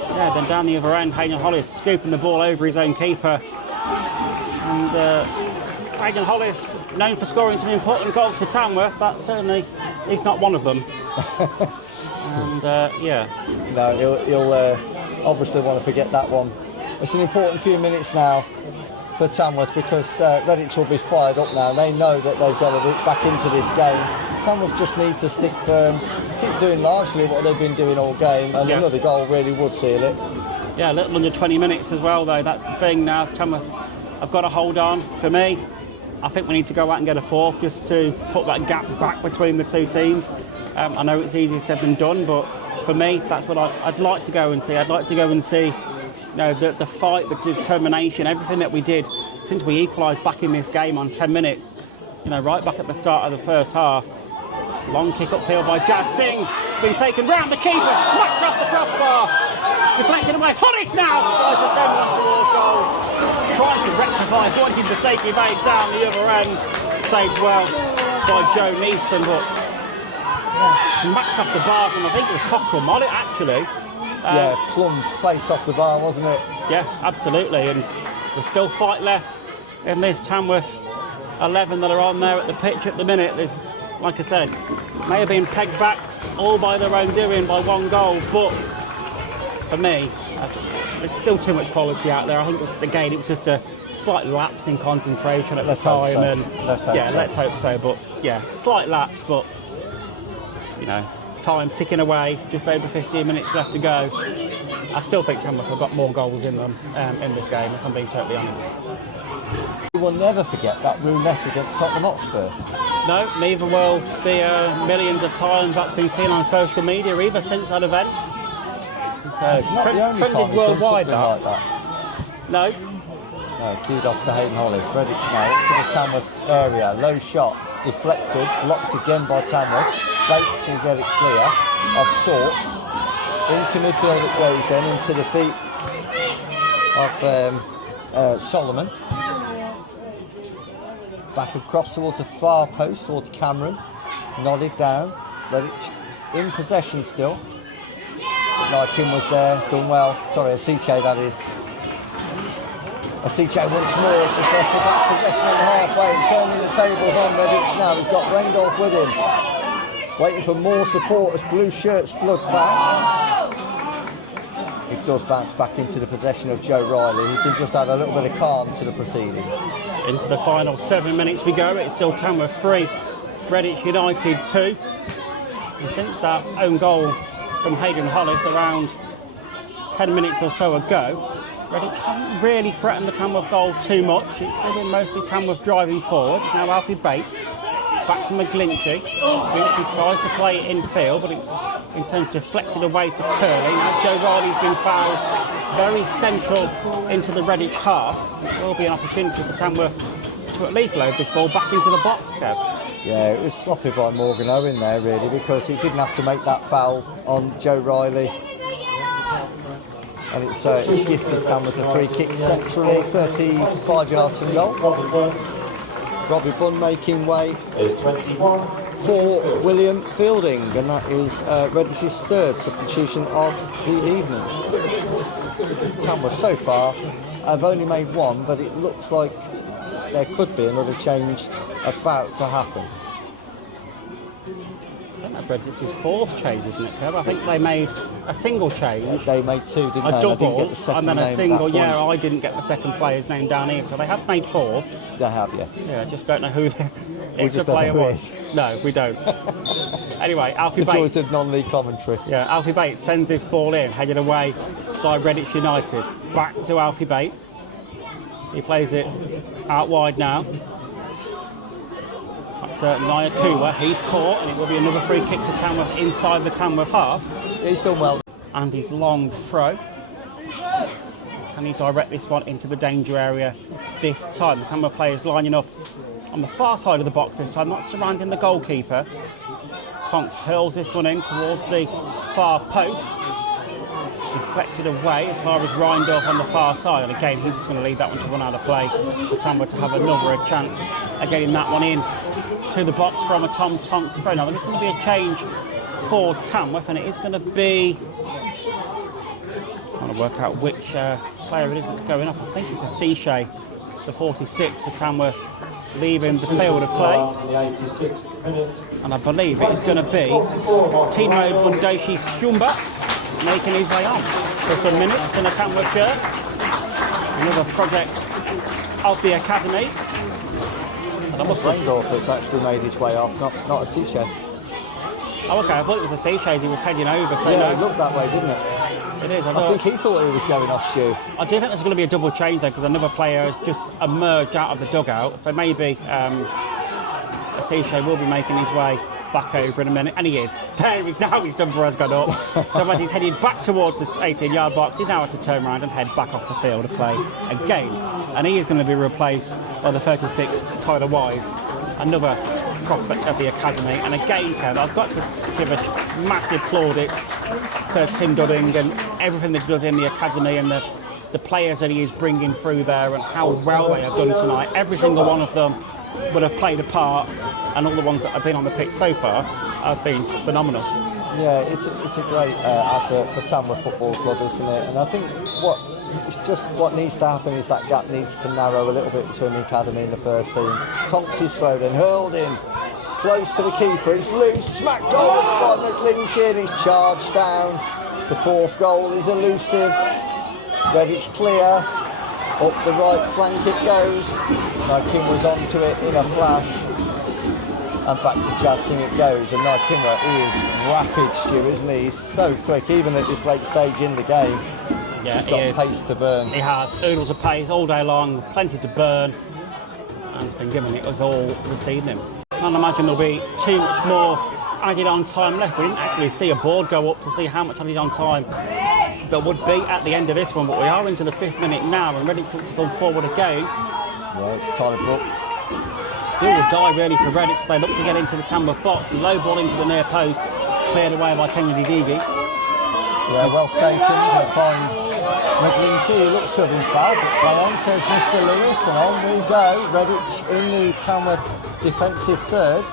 then down the other end, Hayden Hollis scooping the ball over his own keeper. And Hayden Hollis, known for scoring some important goals for Tamworth, that certainly is not one of them. And No, he'll obviously want to forget that one. It's an important few minutes now for Tamworth, because Redditch will be fired up now. They know that they've got to get back into this game. Tamworth just need to stick firm, keep doing largely what they've been doing all game, and another goal really would seal it. Yeah, a little under 20 minutes as well, though. That's the thing now. Tamworth have got to hold on. For me, I think we need to go out and get a fourth just to put that gap back between the two teams. I know it's easier said than done, but for me, that's what I'd like to go and see. I'd like to go and see, you know, the fight, the determination, everything that we did since we equalised back in this game on 10 minutes. You know, right back at the start of the first half. Long kick upfield by Jazz Singh, been taken round the keeper, smacked off the crossbar, deflected away. Hollis now tries to send one towards goal, trying to rectify the mistake he made down the other end. Saved well by Joe Neeson, but smacked off the bar from, I think it was Cockrell Mollet actually. Plumb face off the bar, wasn't it? Yeah, absolutely, and there's still fight left in this Tamworth 11 that are on there at the pitch at the minute. There's, like I said, may have been pegged back all by their own doing by one goal, but for me, there's still too much quality out there. I think it was just a slight lapse in concentration at the time. Let's hope so. But slight lapse, but you know, time ticking away, just over 15 minutes left to go. I still think Tamworth have got more goals in them in this game, if I'm being totally honest. You will never forget that roulette against Tottenham Hotspur. No, neither will the millions of times that's been seen on social media either since that event. It's not the only time he's done something like that. No. No, kudos to Hayden Hollis. Redditch now into the Tamworth area. Low shot, deflected, blocked again by Tamworth. Bates will get it clear of sorts. Into midfield it goes then, into the feet of Solomon. Back across towards the far post, towards Cameron. Nodded down. Redditch in possession still. Larkin was there, done well. Sorry, Asiche that is. Asiche once more, just lost the back possession in the halfway and turning the tables on Redditch now. He's got Randolph with him. Waiting for more support as blue shirts flood back. It does bounce back into the possession of Joe Riley. He can just add a little bit of calm to the proceedings. Into the final 7 minutes we go. It's still Tamworth 3, Redditch United 2. And since that own goal from Hayden Hollis around 10 minutes or so ago, Redditch haven't really threatened the Tamworth goal too much. It's still been mostly Tamworth driving forward. It's now Alfie Bates, back to McGlinchey. McGlinchey tries to play it in field, but it's in turn deflected away to Curley. Now Joe Riley's been fouled very central into the Redditch half. It will be an opportunity for Tamworth to at least load this ball back into the box, Kev. Yeah, it was sloppy by Morgan Owen there, really, because he didn't have to make that foul on Joe Riley. And it's gifted Tamworth a free kick centrally, 35 yards from goal. Robbie Bunn making way for William Fielding, and that is Redditch's third substitution of the evening. Tamworth so far have only made one, but it looks like there could be another change about to happen. I think that's Redditch's fourth change, isn't it, Kev? I think they made a single change. They made two, didn't they? A double, I didn't get the second and then a name single. Yeah, I didn't get the second player's name down here, so they have made four. They have, yeah. Yeah, I just don't know who the extra player was. No, we don't. Anyway, Alfie Bates. The choice of non-league commentary. Yeah, Alfie Bates sends this ball in, headed away by Redditch United. Back to Alfie Bates. He plays it out wide now. But Nia Kuwa, he's caught, and it will be another free kick to Tamworth inside the Tamworth half. He's done well. And his long throw. Can he direct this one into the danger area this time? The Tamworth players lining up on the far side of the box this time, not surrounding the goalkeeper. Tonks hurls this one in towards the far post. Deflected away as far as Reindorf on the far side. And again, he's just going to leave that one to run out of play for Tamworth to have another chance of getting that one in to the box from a Tom Tonks throw. Now, there is going to be a change for Tamworth, and it is going to be... trying to work out which player it is that's going off. I think it's Asiche, the 46 for Tamworth, leaving the field of play. And I believe it is going to be Timo Bundeshi Schumba making his way on for some minutes in a Tamworth shirt. Another project of the academy. And I must have... Randolph has actually made his way off, not Asiche. Oh, okay, I thought it was Asiche he was heading over. So yeah, no. It looked that way, didn't it? It is. I think he thought he was going off, Stu. I do think there's going to be a double change there because another player has just emerged out of the dugout. So maybe Asiche will be making his way back over in a minute. And he is. There he is. Now his number has gone up. So as he's headed back towards the 18-yard box, he's now had to turn around and head back off the field to play again. And he is going to be replaced by the 36, Tyler Wise. Another prospect of the academy. And again, Kev, I've got to give a massive plaudits to Tim Dudding and everything that he does in the academy and the players that he is bringing through there and how well they have done tonight. Every single one of them would have played a part, and all the ones that have been on the pitch so far have been phenomenal. Yeah, it's a great advert for Tamworth Football Club, isn't it? And I think what needs to happen is that gap needs to narrow a little bit between the academy and the first team. Tonks is thrown in, hurled in, close to the keeper, it's loose, smacked over by McGlinchey and he's charged down. The fourth goal is elusive. Redditch clear, up the right flank it goes. Now Kim was onto it in a flash. And back to Jazz Singh it goes, and like Kimber, he is rapid, Stu, isn't he? He's so quick, even at this late stage in the game. Yeah, he's got pace to burn. He has oodles of pace all day long, plenty to burn, and he's been giving it us all this evening. Can't imagine there'll be too much more added on time left. We didn't actually see a board go up to see how much added on time there would be at the end of this one, but we are into the 5th minute now and Redditch look to come forward again. Yeah, it's Tyler Brook. Do or die really for Redditch. They look to get into the Tamworth box, low ball into the near post, cleared away by Kennedy Deegi. Yeah, well stationed and finds McGlinchey. He looks to have been fouled, but play on, says Mr. Lewis, and on we go. Redditch in the Tamworth defensive third.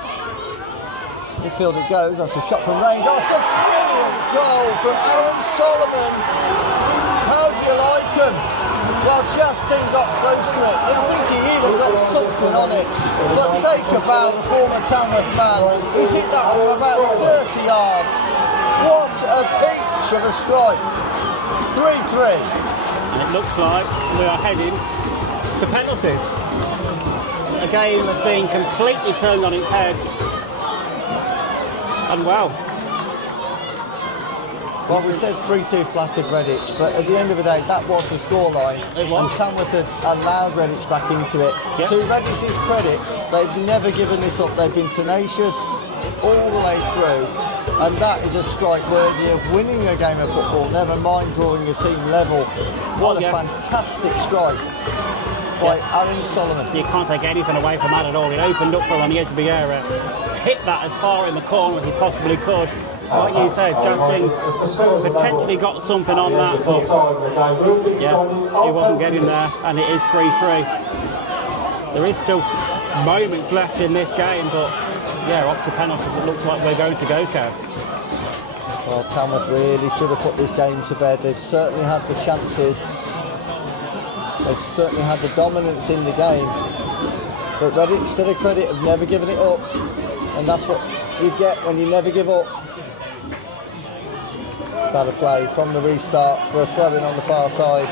Midfield it goes, that's a shot from range. Oh, it's a brilliant goal from Aaron Solomon. How do you like him? Well, Jazz Singh got close to it. I think he even got something on it. But take a bow, the former Tamworth man. He's hit that from about 30 yards. What a beach of a strike. 3-3. And it looks like we are heading to penalties. A game that's been completely turned on its head. And well, we said 3-2 flattered Redditch, but at the end of the day, that was the scoreline. It was. And Tamworth had allowed Redditch back into it. Yep. To Redditch's credit, they've never given this up. They've been tenacious all the way through. And that is a strike worthy of winning a game of football, never mind drawing a team level. What a fantastic strike by Aaron Solomon. You can't take anything away from that at all. It opened up for him on the edge of the area, hit that as far in the corner as he possibly could. Like you said, Jazz Singh potentially got something on that, but he wasn't getting there, and it is 3-3. There is still moments left in this game, but yeah, off to penalties it looks like we're going to go, Kev. Well, Tamworth really should have put this game to bed. They've certainly had the chances. They've certainly had the dominance in the game. But Redditch, to their credit, have never given it up. And that's what you get when you never give up. Had a play from the restart for a throw-in on the far side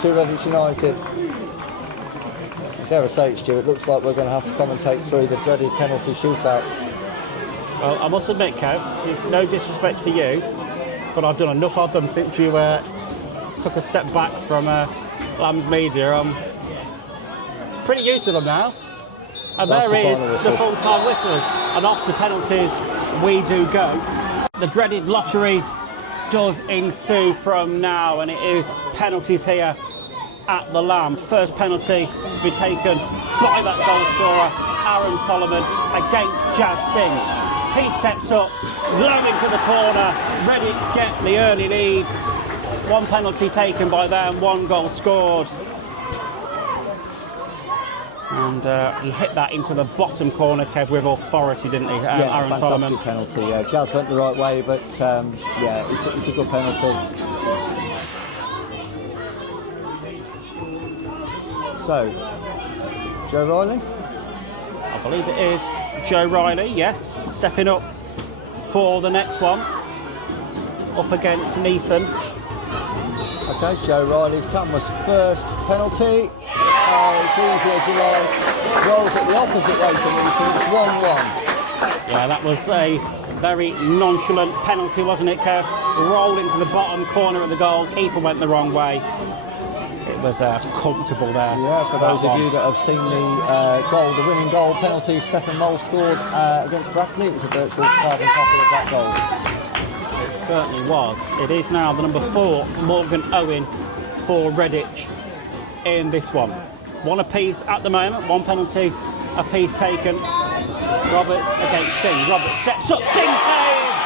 to Redditch United. Dare I say it, Stu, it looks like we're going to have to commentate through the dreaded penalty shootout. Well, I must admit, Kev, it's no disrespect for you, but I've done enough of them since you took a step back from Lambs Media. I'm pretty used to them now. And That's there the is final the whistle. full-time whistle. And off to penalties we do go. The dreaded lottery does ensue from now, and it is penalties here at the Lamb. First penalty to be taken by that goal scorer, Aaron Solomon, against Jazz Singh. He steps up, low into the corner, Redditch get the early lead. One penalty taken by them, one goal scored. And he hit that into the bottom corner, Kev, with authority, didn't he, Aaron Solomon? Fantastic penalty. Yeah, Jazz went the right way, but yeah, it's a good penalty. So, Joe Riley? I believe it is Joe Riley, yes, stepping up for the next one, up against Neeson. Okay, Joe Riley, Tamworth's first penalty. Oh, it's easy as you like. Rolls it the opposite way to Neeson, it's 1-1. Yeah, that was a very nonchalant penalty, wasn't it, Kev? Rolled into the bottom corner of the goal, keeper went the wrong way. It was comfortable there. Yeah, for those of you that have seen the winning goal penalty Stephen Mole scored against Brackley, it was a virtual carbon copy of that goal. It certainly was. It is now the number 4, Morgan Owen, for Redditch in this one. One apiece at the moment, one penalty apiece taken. Roberts against Singh. Roberts steps up, Singh saves!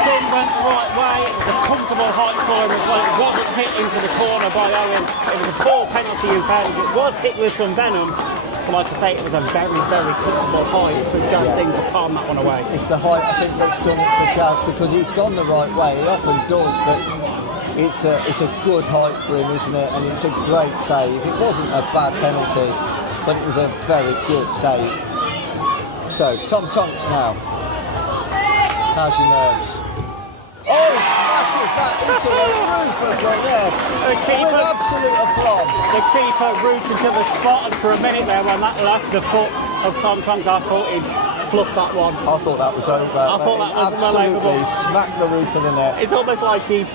Singh went the right way, it was a comfortable height for him as well. It wasn't hit into the corner by Owen. It was a poor penalty in fairness. It was hit with some venom, but like I say, it was a very, very comfortable height for Jazz Singh to palm that one away. It's the height, I think, that's done it for Jazz, because he's gone the right way. He often does, but it's a good height for him, isn't it? And it's a great save. It wasn't a bad penalty, but it was a very good save. So, Tom Tonks now. How's your nerves? Oh, he smashes that into the roof of the net with absolute aplomb. The keeper rooted to the spot, and for a minute there when that left the foot of Tom Tongs, I thought he'd fluff that one. I thought that was over. I thought that was absolutely smacked the roof of the net. It's almost like he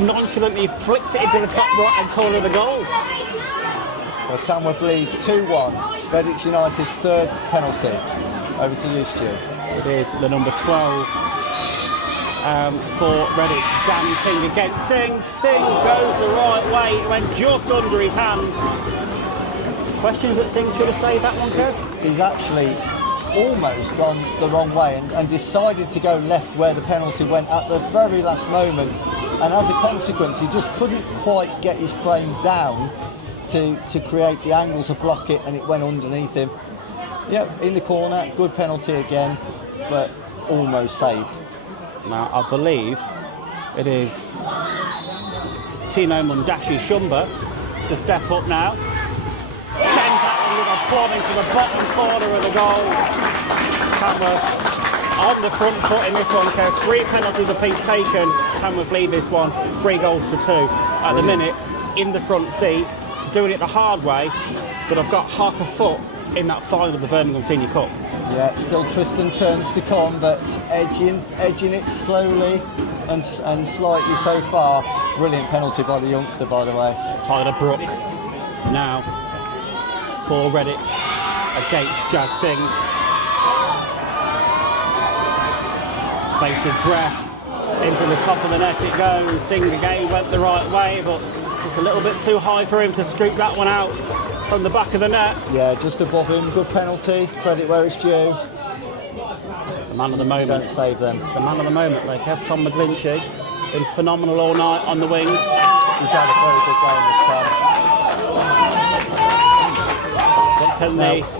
nonchalantly flicked it into the top right-hand corner of the goal. So Tamworth lead 2-1. Redditch United's third penalty. Over to you, Stu. It is the number 12 for Redditch. Danny King against Singh. Singh goes the right way. It went just under his hand. Questions that Singh should have saved that one, Kev? He's actually almost gone the wrong way and decided to go left where the penalty went at the very last moment. And as a consequence, he just couldn't quite get his frame down to create the angle to block it, and it went underneath him. Yep, in the corner, good penalty again, but almost saved. Now, I believe it is Tino Mundashi Shumba to step up now. Sends that one with a plumb into the bottom corner of the goal. Tamworth on the front foot in this one, Kev. 3 penalties apiece taken. Tamworth lead this one 3-2. At the minute, in the front seat, doing it the hard way, but I've got half a foot in that final of the Birmingham Senior Cup. Yeah, still twists and turns to come, but edging it slowly and slightly so far. Brilliant penalty by the youngster, by the way. Tyler Brook now for Redditch against Jazz Singh. Bated breath, into the top of the net it goes. Singh again went the right way, but just a little bit too high for him to scoop that one out from the back of the net. Yeah, just above him. Good penalty. Credit where it's due. The man of the moment. Don't save them. The man of the moment, they have Tom McGlinchey. Been phenomenal all night on the wing. He's had a very good game this time.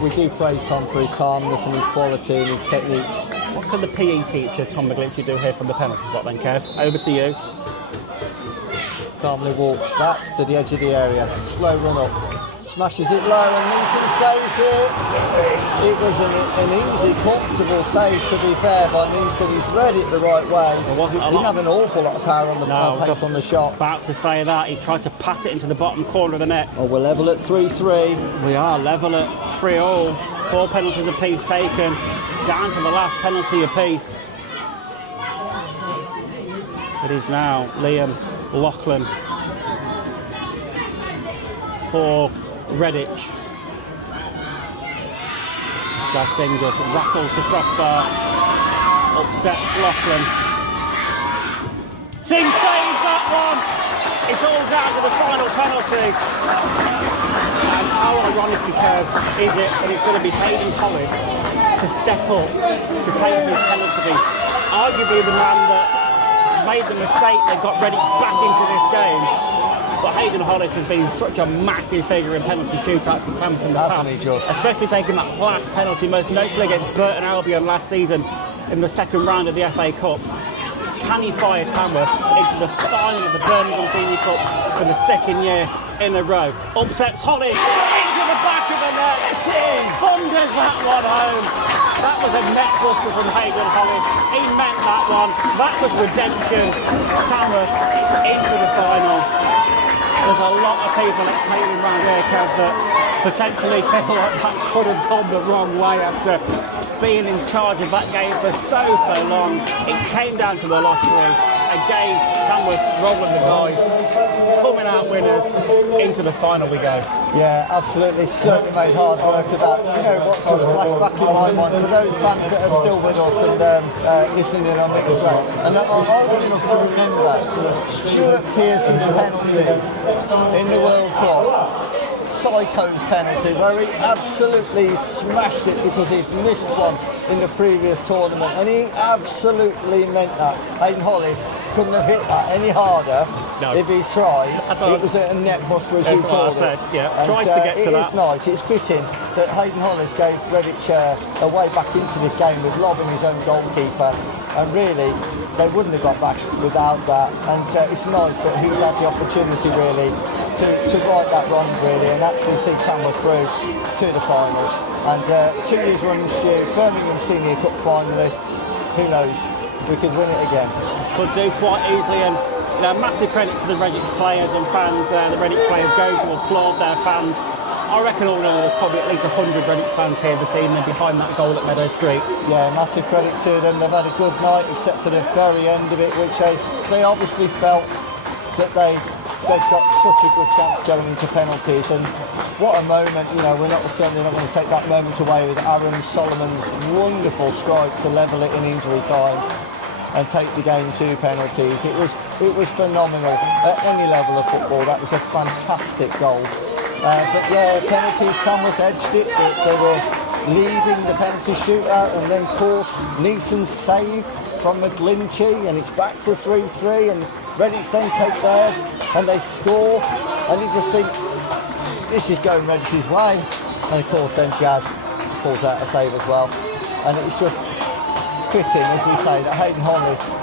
We do praise Tom for his calmness and his quality and his technique. What can the PE teacher, Tom McGlinchey, do here from the penalty spot then, Kev? Over to you. Calmly walks back to the edge of the area. Slow run up. Smashes it low and Neeson saves it. It was an easy, comfortable save, to be fair, by Neeson. He's read it the right way. Didn't have an awful lot of power on the pace on the shot. About to say that. He tried to pass it into the bottom corner of the net. Oh, we're level at 3-3. We are level at 3-3. 4 penalties apiece taken. Down to the last penalty apiece. It is now Liam Lachlan for Redditch. Jazz Singh just rattles the crossbar. Up steps Lachlan. Singh saves that one. It's all down to the final penalty. And how ironically, Kev, is it that it's going to be Hayden Hollis to step up to take this penalty? Arguably the man that made the mistake that got Redditch back into this game. But Hayden Hollis has been such a massive figure in penalty shootouts for Tamworth in the past, especially taking that last penalty, most notably against Burton Albion last season in the second round of the FA Cup. Can he fire Tamworth into the final of the Birmingham Senior Cup for the second year in a row? Upsets Hollis into the back of the net. Thunders that one home. That was a net buster from Hayden Hollis. He meant that one. That was redemption. Tamworth into the final. There's a lot of people exhaling around here, Kev, that potentially feel like that could have gone the wrong way after being in charge of that game for so long. It came down to the lottery. Again, Tamworth rolling the dice, coming out winners. Into the final we go. Yeah, absolutely. Certainly made hard work of that. Do you know what just flashed back in my mind? For those fans that are still with us and listening in on Mixler, and that are old enough to remember Stuart Pearce's penalty in the World Cup. Psycho's penalty, where he absolutely smashed it because he's missed one in the previous tournament, and he absolutely meant that. Hayden Hollis couldn't have hit that any harder if he tried. It was a net buster, as you called it. Yeah, tried to get to that. It is nice. It's fitting that Hayden Hollis gave Redditch a way back into this game with lobbing his own goalkeeper, and really they wouldn't have got back without that. And it's nice that he's had the opportunity really to right that wrong really, and actually see Tamworth through to the final. And 2 years running, Stu, Birmingham Senior Cup finalists. Who knows? we could win it again. Could do quite easily, and you know, massive credit to the Redditch players and fans there. The Redditch players go to applaud their fans. I reckon all in all there's probably at least 100 Redditch fans here this evening behind that goal at Meadow Street. Yeah, massive credit to them. They've had a good night, except for the very end of it, which they obviously felt that they've got such a good chance going into penalties. And what a moment, you know, we're certainly not going to take that moment away with Aaron Solomon's wonderful strike to level it in injury time and take the game to penalties. It was phenomenal at any level of football. That was a fantastic goal. But yeah, penalties, Tamworth edged it. They were leading the penalty shootout, and then of course Neeson's save from McGlinchey, and it's back to 3-3, and Redditch then take theirs and they score, and you just think this is going Redditch's way. And of course then Jazz pulls out a save as well, and it's just fitting, as we say, that Hayden Hollis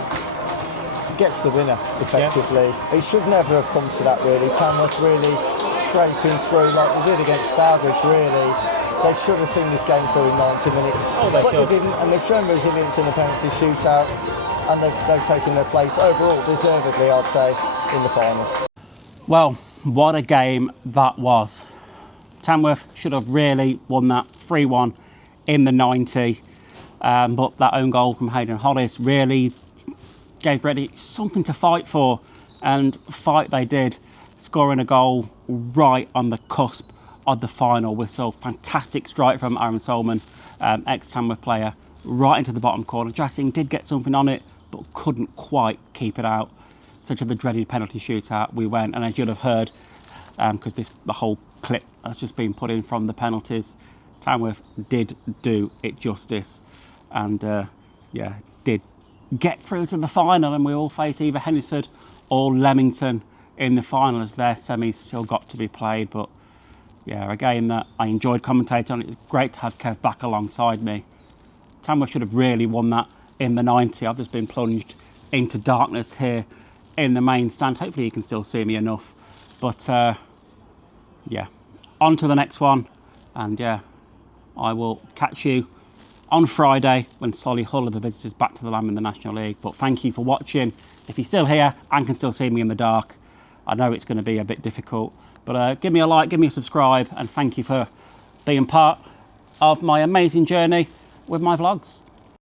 gets the winner effectively. Yeah. It should never have come to that really. Tamworth really scraping through like they did against Stourbridge really. They should have seen this game through in 90 minutes, but they didn't, and they've shown resilience in the penalty shootout, and they've taken their place overall, deservedly I'd say, in the final. Well, what a game that was. Tamworth should have really won that 3-1 in the 90, but that own goal from Hayden Hollis really gave Redditch something to fight for, and fight they did, scoring a goal right on the cusp of the final whistle. Fantastic strike from Aaron Solomon, ex-Tamworth player, right into the bottom corner. Dressing did get something on it, but couldn't quite keep it out. So to the dreaded penalty shootout we went, and as you'd have heard, because the whole clip has just been put in from the penalties, Tamworth did do it justice, and did get through to the final, and we all face either Hennisford or Leamington in the final, as their semis still got to be played. But yeah, a game that I enjoyed commentating on. It was great to have Kev back alongside me. Tamworth should have really won that in the 90. I've just been plunged into darkness here in the main stand. Hopefully you can still see me enough. But yeah, on to the next one. And yeah, I will catch you on Friday when Solihull are the visitors back to the Lamb in the National League. But thank you for watching. If you're still here and can still see me in the dark, I know it's going to be a bit difficult, but give me a like, give me a subscribe, and thank you for being part of my amazing journey with my vlogs.